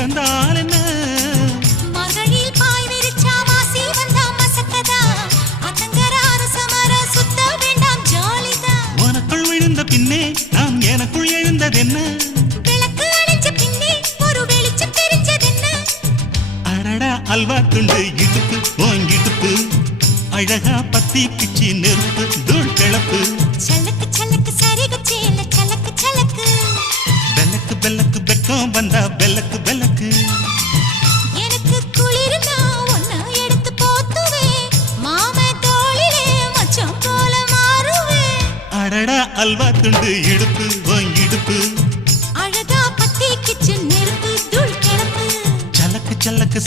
கிடந்தால் என்ன மகளில் பாய் விரிச்சா வாசி வந்தா மசக்கதா அத்தங்கர அரசமர சுத்த வேண்டாம் ஜாலிதான் உனக்குள் விழுந்த பின்னே நான் எனக்குள் எழுந்ததென்ன விளக்கு அணைச்ச பின்னே ஒரு வெளிச்சம் தெரிஞ்சதென்ன அடடா அல்வா துண்டு இடுப்பு ஓங்கிடுப்பு அழகா பத்தி பிச்சி நெருப்பு தூள் கிளப்பு சலக்கு சலக்கு சரிக சேல சலக்கு சலக்கு பெல்லக்கு பெல்லக்கு பெக்கம் வந்தா பெல்லக்கு பெல்லக்கு எனக்கு குளிர்னா ஒன்ன எடுத்து போத்துவே மாம தோளிலே மச்சம் போல மாறுவே அடடா அல்வா துண்டு இடுப்பு ஓங்கிடுப்பு அழகா பத்தி கிச்சு நெருப்பு தூள் கிளப்பு சலக்கு சலக்கு